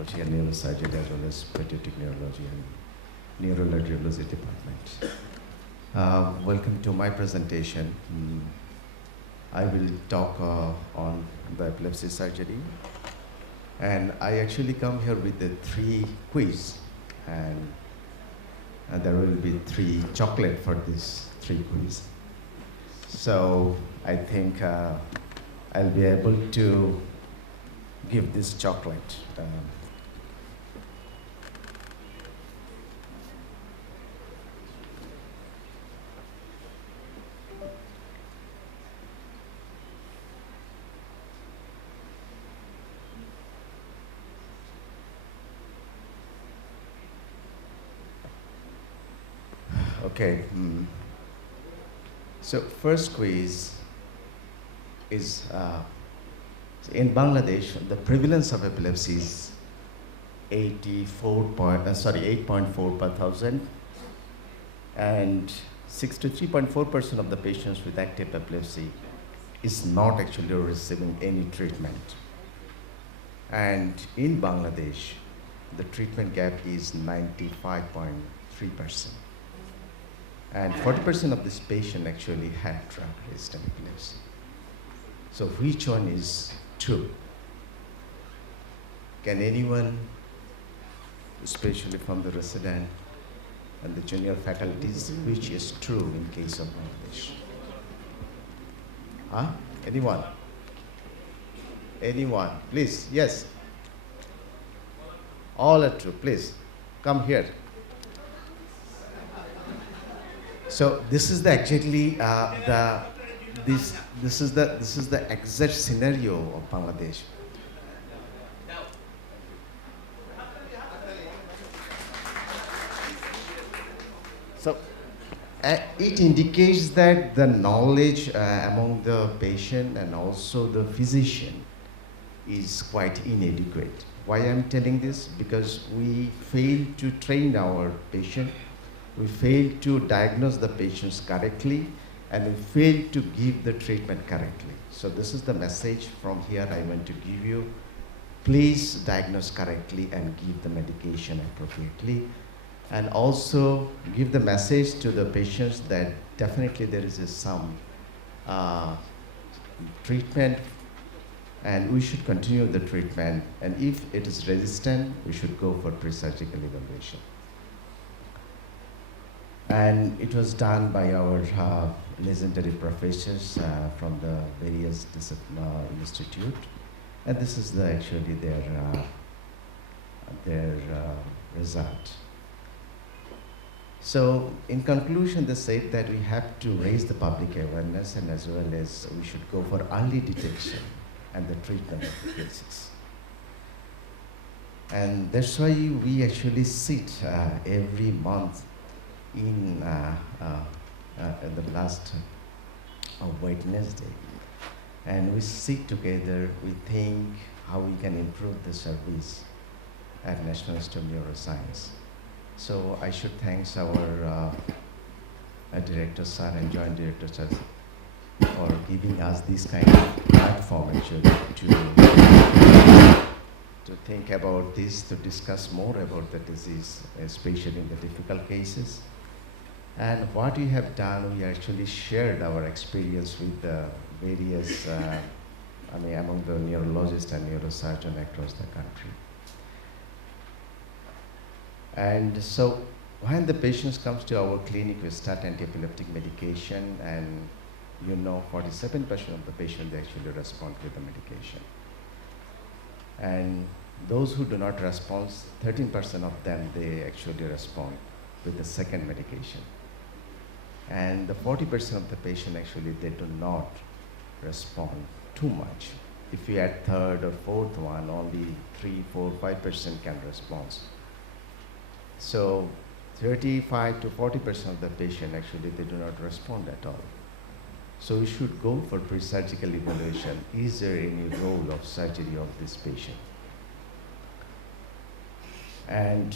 neurology and neurosurgery as well as pediatric neurology and neurology department. Welcome to my presentation. I will talk on the epilepsy surgery, and I actually come here with the 3 quiz, and there will be 3 chocolate for this 3 quiz. So I think I'll be able to give this chocolate. Okay. So first quiz is in Bangladesh, the prevalence of epilepsy is 8.4 per thousand, and 63.4% of the patients with active epilepsy is not actually receiving any treatment. And in Bangladesh, the treatment gap is 95.3%. And 40% of this patient actually had drug-resistant epilepsy. So which one is true? Can anyone, especially from the resident and the junior faculties, which is true in case of Bangladesh? Huh? Anyone? Anyone? Please, yes. All are true. Please, come here. So this is the exactly this is the exact scenario of Bangladesh. So it indicates that the knowledge among the patient and also the physician is quite inadequate. Why I'm telling this? Because we fail to train our patient. We fail to diagnose the patients correctly, and we fail to give the treatment correctly. So this is the message from here I want to give you. Please diagnose correctly and give the medication appropriately. And also give the message to the patients that definitely there is some treatment, and we should continue the treatment. And if it is resistant, we should go for pre-surgical evaluation. And it was done by our legendary professors from the various institute. And this is actually their result. So in conclusion, they said that we have to raise the public awareness, and as well as we should go for early detection and the treatment of the cases. And that's why we actually sit every month in the last Wednesday, and we sit together, we think how we can improve the service at National Institute of Neuroscience. So I should thank our director sir and joint director sir for giving us this kind of platform actually to think about this, to discuss more about the disease, especially in the difficult cases. And what we have done, we actually shared our experience with the various, among the neurologists and neurosurgeons across the country. And so when the patients comes to our clinic, we start anti-epileptic medication, and 47% of the patients, they actually respond with the medication. And those who do not respond, 13% of them, they actually respond with the second medication. And the 40% of the patient actually, they do not respond too much. If we add third or fourth one, only 3, 4, 5% can respond. So 35 to 40% of the patient actually, they do not respond at all. So we should go for pre-surgical evaluation. Is there any role of surgery of this patient? And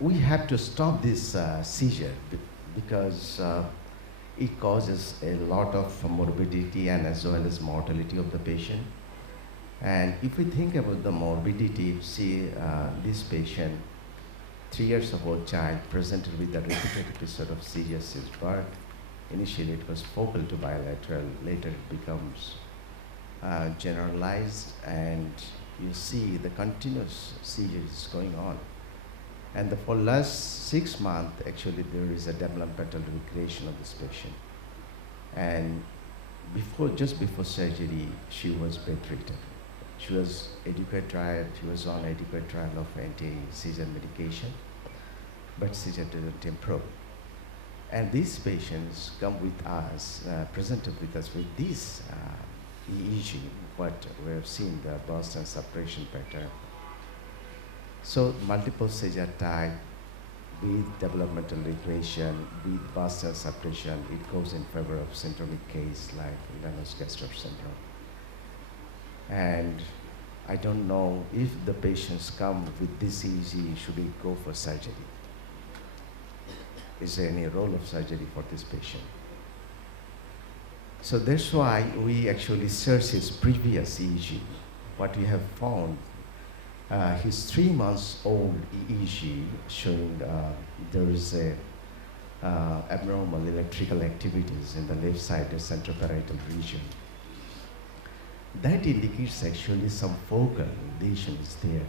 we have to stop this seizure because it causes a lot of morbidity and as well as mortality of the patient. And if we think about the morbidity, see this patient, 3 years old child, presented with a repeated episode of seizures since birth. Initially it was focal to bilateral, later it becomes generalized, and you see the continuous seizures going on. And for last 6 months, actually there is a developmental regression of this patient. And just before surgery, she was bedridden. She was on adequate trial of anti-seizure medication, but seizure didn't improve. And these patients come with us, presented with us with this EEG, what we have seen, the burst and suppression pattern. So multiple seizure type with developmental regression, with burst and suppression, it goes in favor of syndromic case like Lennox-Gastaut syndrome. And I don't know if the patients come with this EEG, should we go for surgery? Is there any role of surgery for this patient? So that's why we actually searched his previous EEG. What we have found, his 3 months old EEG showing there is a abnormal electrical activities in the left side, the centroparietal region. That indicates actually some focal lesion is there.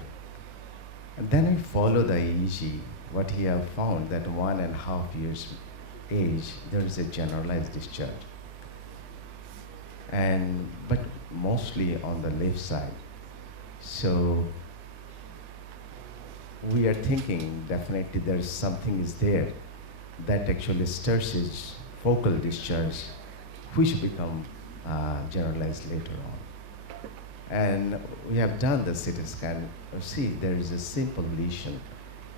And then we follow the EEG. What he have found that 1.5 years age, there is a generalized discharge. But mostly on the left side. So we are thinking definitely there is something is there that actually stirs his focal discharge, which become generalized later on. And we have done the CT scan. See, there is a simple lesion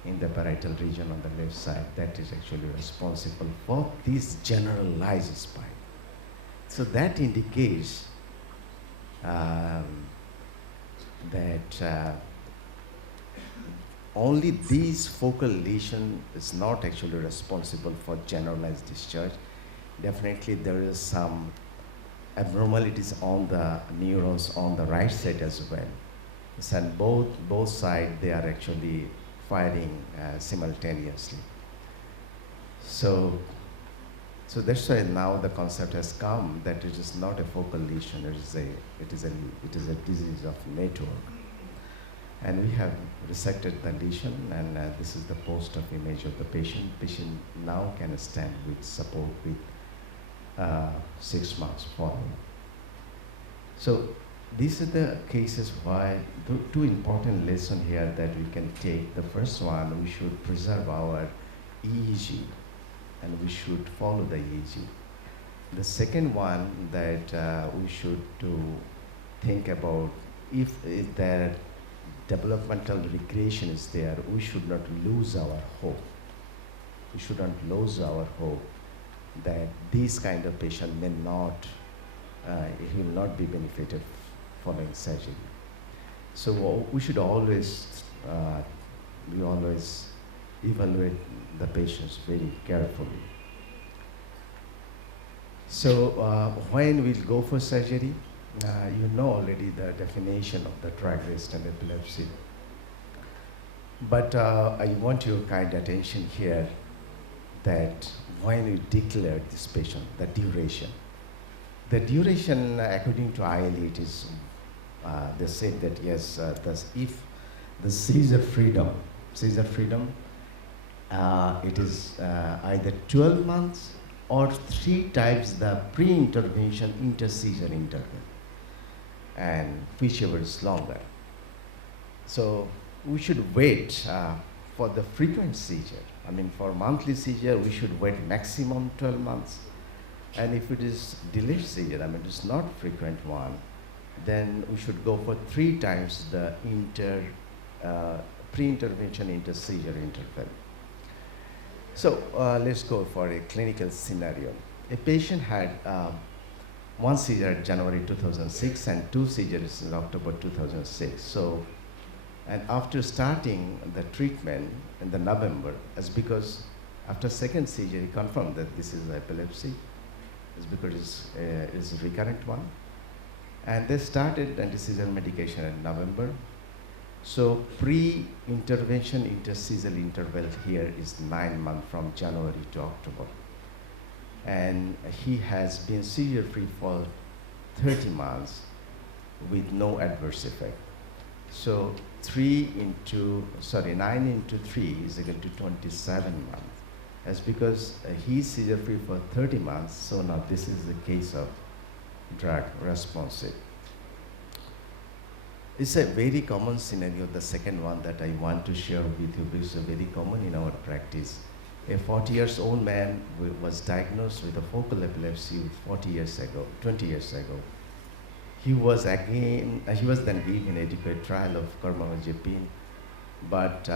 in the parietal region on the left side that is actually responsible for this generalized spine. So that indicates that only this focal lesion is not actually responsible for generalized discharge. Definitely there is some abnormalities on the neurons on the right side as well. And both sides, they are actually firing simultaneously. So that's why now the concept has come that it is not a focal lesion, it is a disease of network. And we have resected the lesion, and this is the post-op image of the patient. Patient now can stand with support with 6 months follow-up. So these are the cases why two important lessons here that we can take. The first one, we should preserve our EEG, and we should follow the EEG. The second one, that we should think about if there developmental regression is there, we should not lose our hope. We should not lose our hope that this kind of patient may not, he will not be benefited following surgery. So we should always, evaluate the patients very carefully. So when we'll go for surgery, you know already the definition of the drug-resistant epilepsy. But I want your kind attention here that when we declare this patient, the duration according to ILE, it is, they said that yes, if the seizure freedom, it is either 12 months or 3 times the pre-intervention inter-seizure interval, and whichever is longer. So we should wait for the frequent seizure. I mean, for monthly seizure, we should wait maximum 12 months. And if it is delayed seizure, I mean, it's not frequent one, then we should go for 3 times the pre-intervention inter-seizure interval. So let's go for a clinical scenario. A patient had 1 seizure in January 2006 and 2 seizures in October 2006. So, and after starting the treatment in the November, it's because after 2nd seizure, he confirmed that this is epilepsy. It's because it's a recurrent one. And they started anti-seizure medication in November. So pre-intervention interseizure interval here is 9 months from January to October. And he has been seizure-free for 30 months with no adverse effect. So 9 into 3 is equal to 27 months. That's because he's seizure-free for 30 months, so now this is the case of drug responsive. It's a very common scenario, the second one that I want to share with you, which is very common in our practice. A 40-year-old man was diagnosed with a focal epilepsy 20 years ago. He was then given adequate trial of carbamazepine, but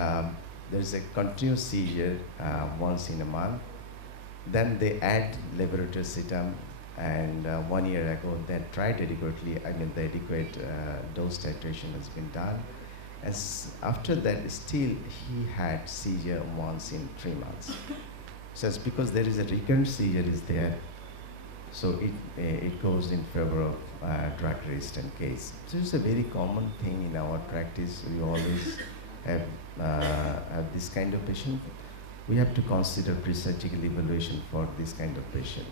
there's a continuous seizure once in a month. Then they add levetiracetam, and 1 year ago they tried adequately. The adequate dose titration has been done. After that, still he had seizure once in 3 months. So it's because there is a recurrent seizure is there. So it goes in favor of drug-resistant case. So it's a very common thing in our practice. We always have this kind of patient. We have to consider pre-surgical evaluation for this kind of patient.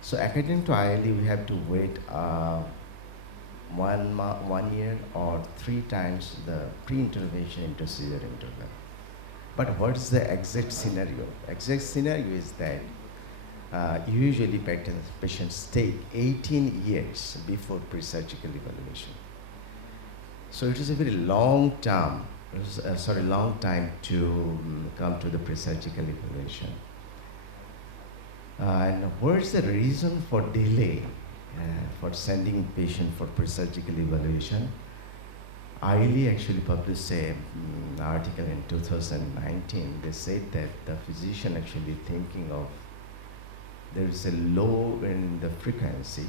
So according to ILE, we have to wait 1 year or 3 times the pre-intervention interseizure interval. But what's the exact scenario? Exact scenario is that usually patients take 18 years before pre-surgical evaluation. So it is a very long time to come to the pre-surgical evaluation. And where's the reason for delay for sending patient for pre-surgical evaluation? ILE actually published an article in 2019. They said that the physician actually thinking of there is a low in the frequency,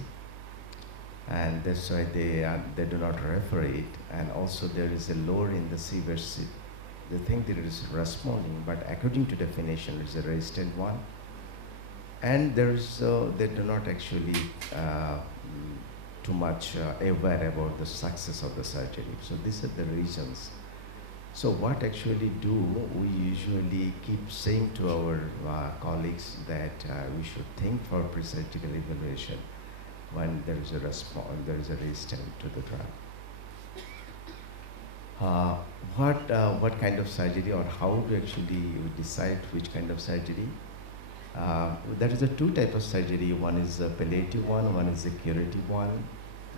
and that's why they do not refer it. And also there is a lower in the severity. They think that it is responding, but according to definition, it's a resistant one. And there is they do not actually too much aware about the success of the surgery. So these are the reasons. So what actually do, we usually keep saying to our colleagues that we should think for pre-surgical evaluation when there is a response, there is a resistance to the drug. What kind of surgery, or how to actually decide which kind of surgery? There is a 2 types of surgery. One is a palliative one is a curative one.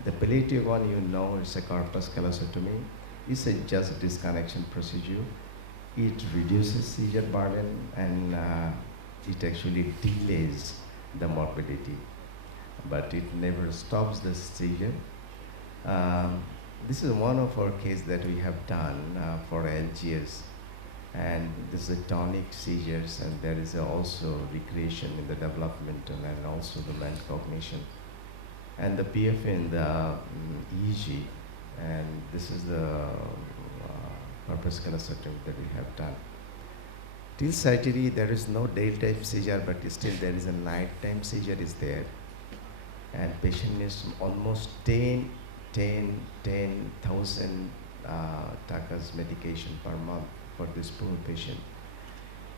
The palliative one, it's a corpus callosotomy. It's a just disconnection procedure. It reduces seizure burden, and it actually delays the morbidity, but it never stops the seizure. This is one of our cases that we have done for LGS, and this is a tonic seizures, and there is also recreation in the developmental and also the mental cognition, and the PF in the EEG, and this is the corpus callosotomy that we have done. Till surgery, there is no daytime seizure, but still there is a nighttime seizure is there, and patient needs almost 10,000 takas medication per month for this poor patient.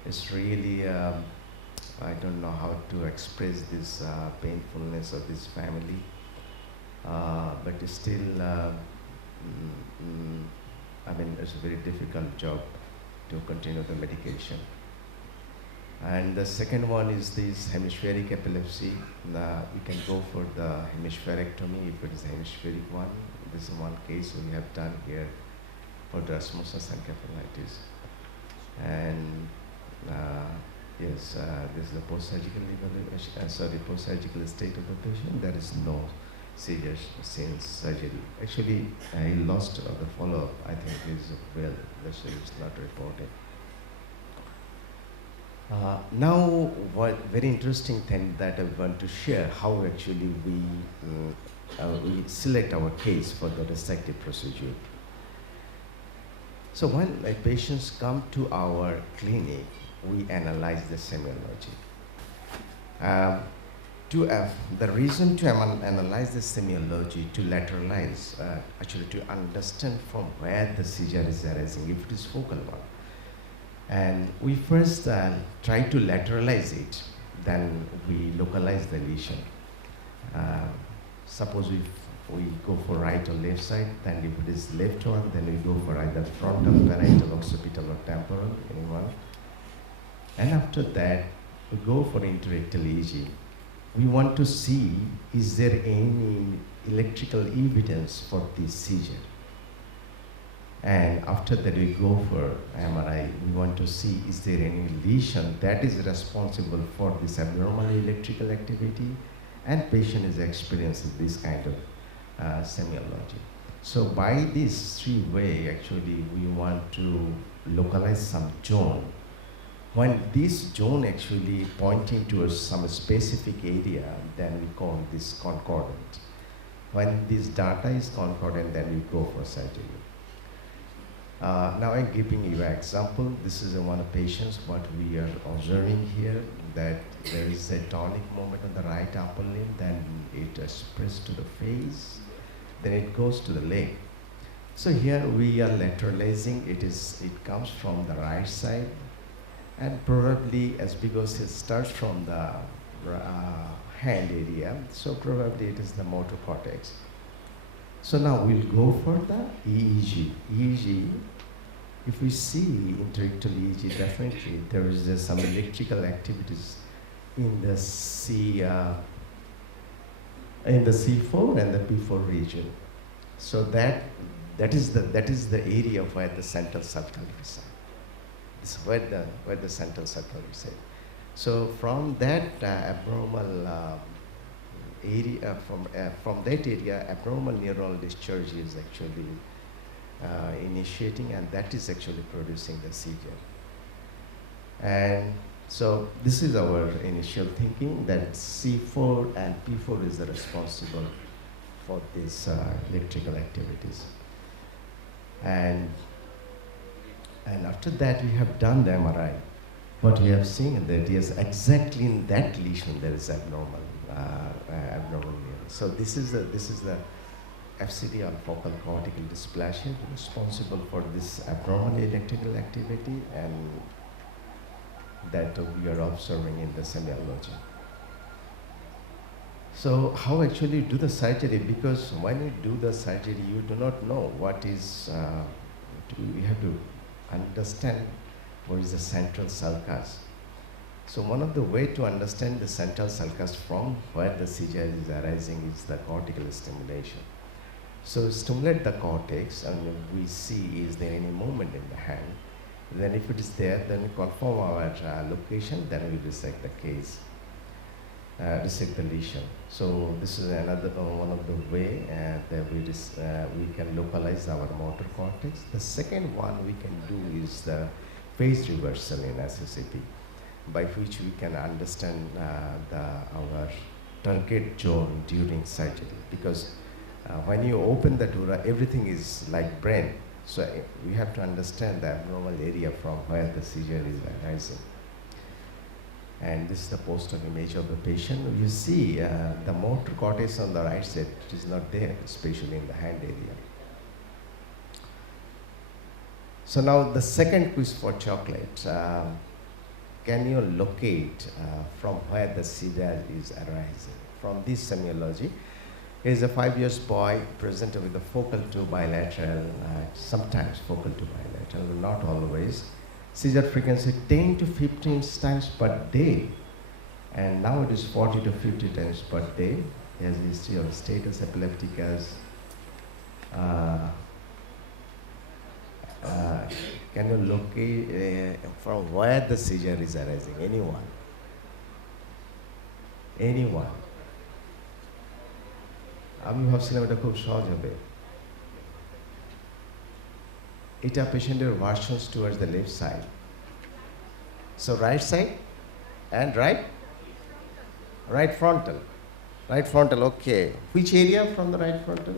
It's really, I don't know how to express this painfulness of this family, but it's still, it's a very difficult job to continue the medication. And the second one is this hemispheric epilepsy. We can go for the hemispherectomy if it is a hemispheric one. This is one case we have done here for the osmosis encephalitis. And yes, this is the post-surgical evaluation, post-surgical state of the patient. There is no seizures since surgery. Actually, he lost the follow-up. I think he's well, that's why it's not reported. Now, what very interesting thing that I want to share, how actually we select our case for the resective procedure. So when patients come to our clinic, we analyze the semiology. The reason to analyze the semiology, to lateralize, actually to understand from where the seizure is arising, if it is focal one. And we first try to lateralize it, then we localize the lesion. Suppose we go for right or left side, then if it is left one, then we go for either frontal, parietal, occipital, or temporal, anyone. And after that, we go for interictal EEG. We want to see, is there any electrical evidence for this seizure? And after that we go for MRI, we want to see, is there any lesion that is responsible for this abnormal electrical activity, and patient is experiencing this kind of semiology. So by this three way, actually we want to localize some zone. When this zone actually pointing towards some specific area, then we call this concordant. When this data is concordant, then we go for surgery. Now I'm giving you an example. This is one of patients, what we are observing here, that there is a tonic movement on the right upper limb, then it spreads to the face, then it goes to the leg. So here we are lateralizing, it comes from the right side, and probably because it starts from the hand area, so probably it is the motor cortex. So now we'll go for the EEG. EEG, if we see interictal EEG, definitely there is some electrical activities in the C4 and the P4 region. So that is the area where the central circle resides. This is where the central circle resides. So from that abnormal area, from that area, abnormal neural discharge is actually initiating, and that is actually producing the seizure. And so this is our initial thinking, that C4 and P4 is responsible for these electrical activities. And after that we have done the MRI. What we have seen that yes, exactly in that lesion there is abnormal neuron. So this is the FCD, or focal cortical dysplasia, responsible for this abnormal electrical activity, and that we are observing in the semiology. So how actually do the surgery? Because when you do the surgery, you do not know what is, you have to understand what is the central sulcus. So one of the way to understand the central sulcus from where the seizure is arising is the cortical stimulation. So stimulate the cortex, and we see is there any movement in the hand. Then if it is there, then we confirm our location, then we resect the case, resect the lesion. So this is another one of the way that we can localize our motor cortex. The second one we can do is the phase reversal in SSAP, by which we can understand our target zone during surgery. Because when you open the dura, everything is like brain. So we have to understand the abnormal area from where the seizure is arising. And this is the poster image of the patient. You see the motor cortex on the right side, it is not there, especially in the hand area. So now the second quiz for chocolate. Can you locate from where the seizure is arising? From this semiology, here is a 5-year boy presented with a focal to bilateral, sometimes focal to bilateral, not always. Seizure frequency 10 to 15 times per day, and now it is 40 to 50 times per day. He has history of status epilepticus. Can you locate from where the seizure is arising? Anyone? Anyone? আমি ভাবছিলাম এটা খুব সহজ হবে। এটা পেশেন্টের versions towards the left side. So right side and right frontal. Right frontal, okay. Which area from the right frontal?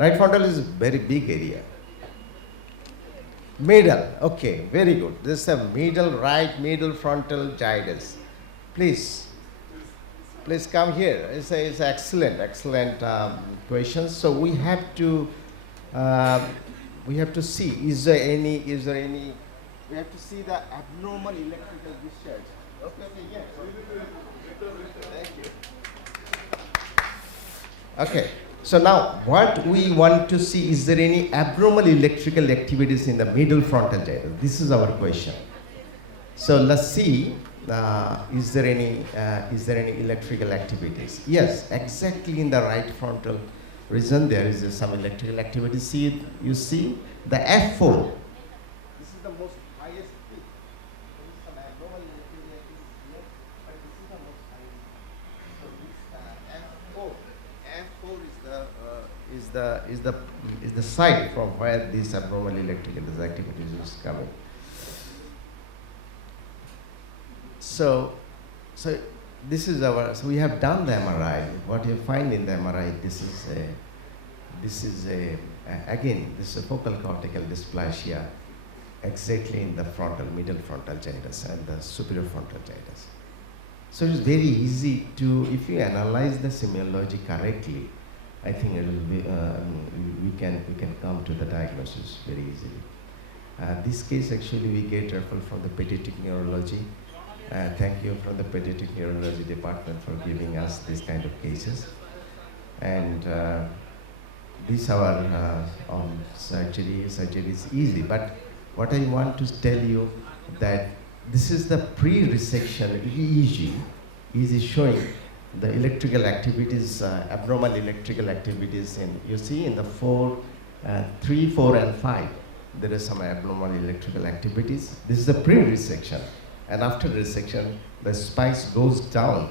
Right frontal is a very big area. Middle, okay, very good. This is the middle frontal gyrus. Please, please come here. It's excellent question. So we have to see, is there any, we have to see the abnormal electrical discharge. Okay, yes. Thank you. Okay, so now what we want to see, is there any abnormal electrical activities in the middle frontal gyrus? This is our question. So let's see, is there any electrical activities? Yes, exactly in the right frontal region there is some electrical activity. See, you see the F4. This is the most highest peak. There is some abnormal electrical activity here, but this is the most highest. So this F4 is the site from where this abnormal electrical activities is coming. So this is our. So we have done the MRI. What you find in the MRI, this is a focal cortical dysplasia, exactly in the middle frontal gyrus and the superior frontal gyrus. So it's very easy to, if you analyze the semiology correctly, I think it will be, we can come to the diagnosis very easily. This case actually we get referral from the pediatric neurology. Thank you from the pediatric neurology department for giving us these kind of cases. And this our surgery is easy. But what I want to tell you that this is the pre-resection EEG. EEG showing the electrical activities, abnormal electrical activities. And you see in the 3, 4, and 5, there is some abnormal electrical activities. This is the pre-resection. And after resection, the spikes goes down,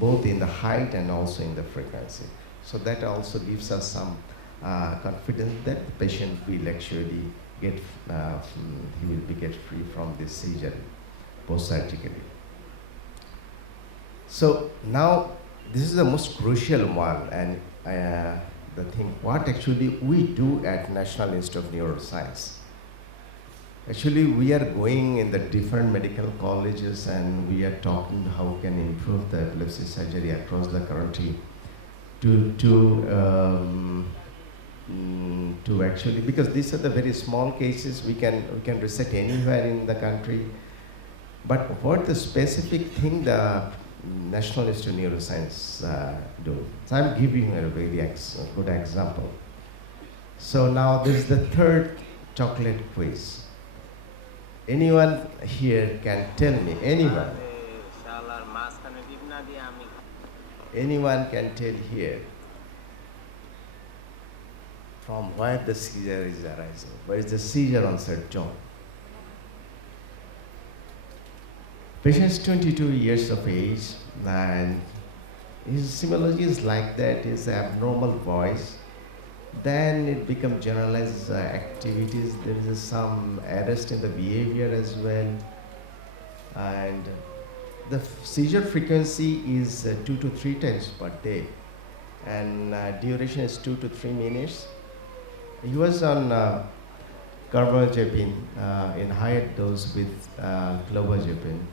both in the height and also in the frequency. So that also gives us some confidence that the patient will actually get, he will be get free from this seizure post-surgically. So now, this is the most crucial one, and the thing, what actually we do at National Institute of Neuroscience. Actually, we are going in the different medical colleges and we are talking how can improve the epilepsy surgery across the country to actually, because these are the very small cases, we can reset anywhere in the country. But what the specific thing the National Institute of Neuroscience do? So I'm giving you a very good example. So now this is the third chocolate quiz. Anyone here can tell me, anyone can tell here from where the seizure is arising, where is the seizure onset zone? Patient is 22 years of age and his semiology is like that, his abnormal voice. Then it becomes generalized activities. There is some arrest in the behavior as well. And the seizure frequency is 2 to 3 times per day. And duration is 2 to 3 minutes. He was on carbamazepine in higher dose with clobazam.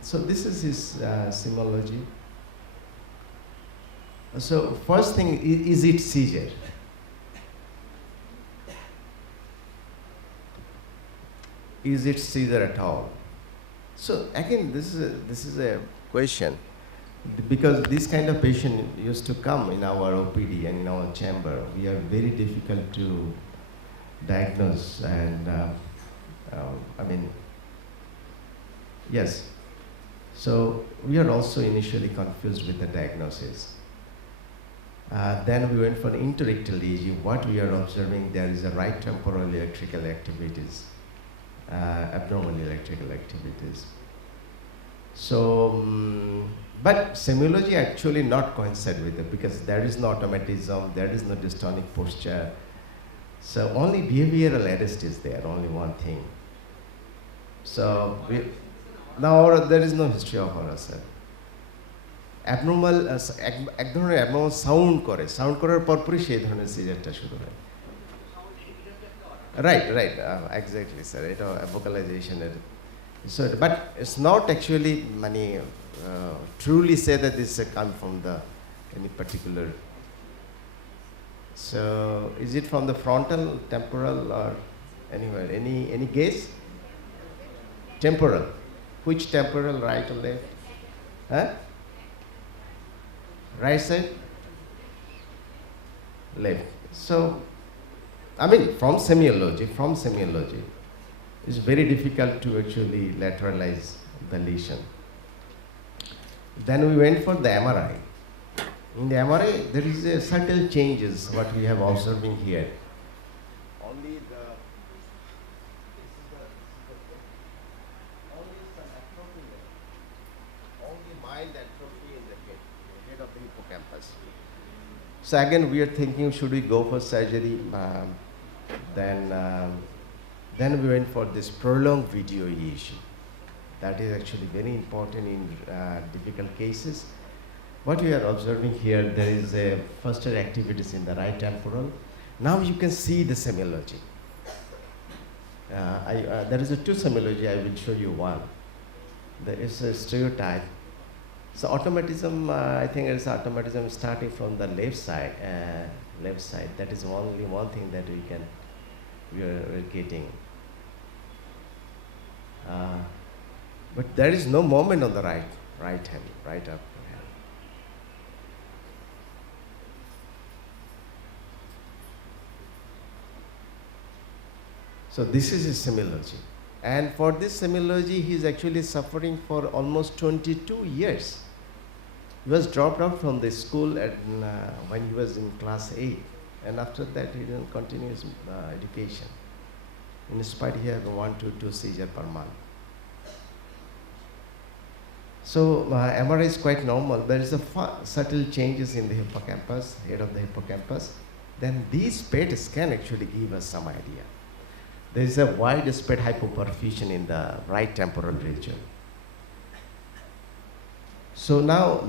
So this is his semiology. So first thing, is it seizure? Is it seizure at all? So again, this is a question, because this kind of patient used to come in our OPD and in our chamber. We are very difficult to diagnose, and yes. So we are also initially confused with the diagnosis. Then we went for interictal EEG. What we are observing, there is a right temporal electrical activities, abnormal electrical activities. So, but semiology actually not coincide with it, because there is no automatism, there is no dystonic posture. So only behavioral arrest is there, only one thing. So now there is no history of ourselves. Abnormal, এক ধরনের abnormal sound করে, sound করার পরপরই সেই ধরনের সিজারটা শুরু হয়। Right, exactly, sir. এটা vocalization এর So, but it's not actually many truly say that this come from the any particular. So, is it from the frontal, temporal, or anywhere? Any guess? Temporal. Which temporal, right or left? Huh? Right side? Left. So, I mean, from semiology, it's very difficult to actually lateralize the lesion. Then we went for the MRI. In the MRI, there is a subtle changes, what we have observing here. Only mild atrophy in the head of the hippocampus. So again, we are thinking, should we go for surgery? Then we went for this prolonged video EEG. That is actually very important in difficult cases. What we are observing here, there is a faster activities in the right temporal. Now you can see the semiology. There is a two semiology, I will show you one. There is a stereotype. So automatism, I think it's automatism starting from the left side. That is only one thing that we are getting. But there is no movement on the right hand, right upper hand. So this is his semiology. And for this semiology, he is actually suffering for almost 22 years. He was dropped out from the school when he was in class 8. And after that, he didn't continue his education. In spite, he had 1 to 2 seizures per month. So MRI is quite normal. There is a subtle changes in the hippocampus, head of the hippocampus. Then these PET scan actually give us some idea. There is a widespread hypoperfusion in the right temporal region. So now,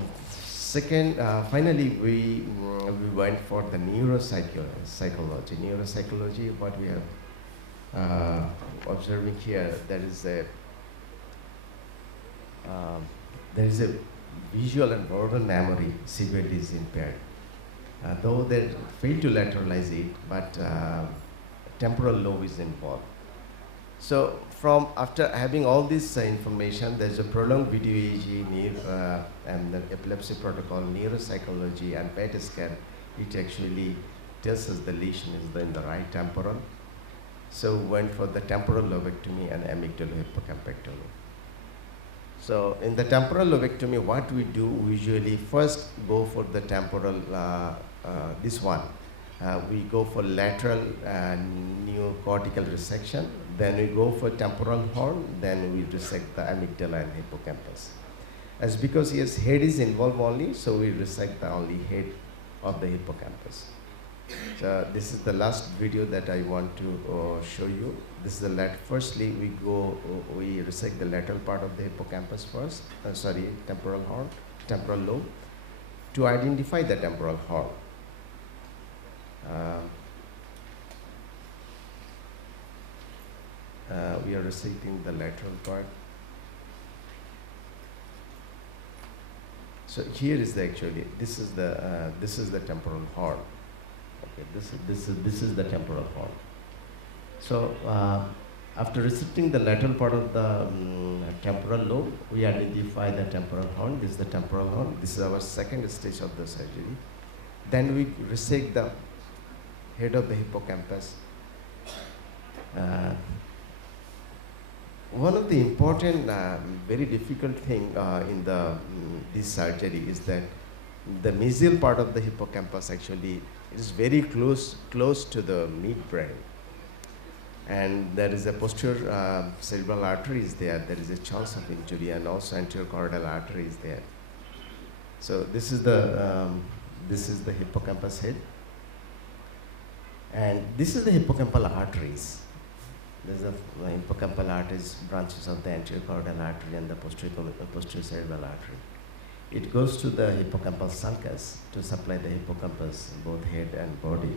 finally, we went for the neuropsychology. Neuropsychology, what we have observing here, there is a visual and verbal memory severely is impaired. Though they fail to lateralize it, but temporal lobe is involved. So after having all this information, there's a prolonged video EEG and the epilepsy protocol, neuropsychology, and PET scan. It actually tells us the lesion is in the right temporal. So we went for the temporal lobectomy and amygdalohypocampectomy. So in the temporal lobectomy, what we do, we usually first go for the temporal, this one. We go for lateral neocortical resection, then we go for temporal horn, then we resect the amygdala and hippocampus. As because his head is involved only, so we resect the only head of the hippocampus. So this is the last video that I want to show you. This is the firstly we resect the lateral part of the hippocampus first, temporal lobe, to identify the temporal horn. We are resecting the lateral part. So here is this is the temporal horn. Okay, this is the temporal horn. So after resecting the lateral part of the temporal lobe, we identify the temporal horn. This is the temporal horn. This is our second stage of the surgery. Then we resect the head of the hippocampus. One of the important, very difficult thing in this surgery is that the mesial part of the hippocampus actually is very close to the midbrain, and there is a posterior cerebral artery is there. There is a chance of injury, and also anterior choroidal artery is there. So this is the hippocampus head. And this is the hippocampal arteries. There's the hippocampal arteries, branches of the anterior choroidal artery and the posterior cerebral artery. It goes to the hippocampal sulcus to supply the hippocampus, both head and body.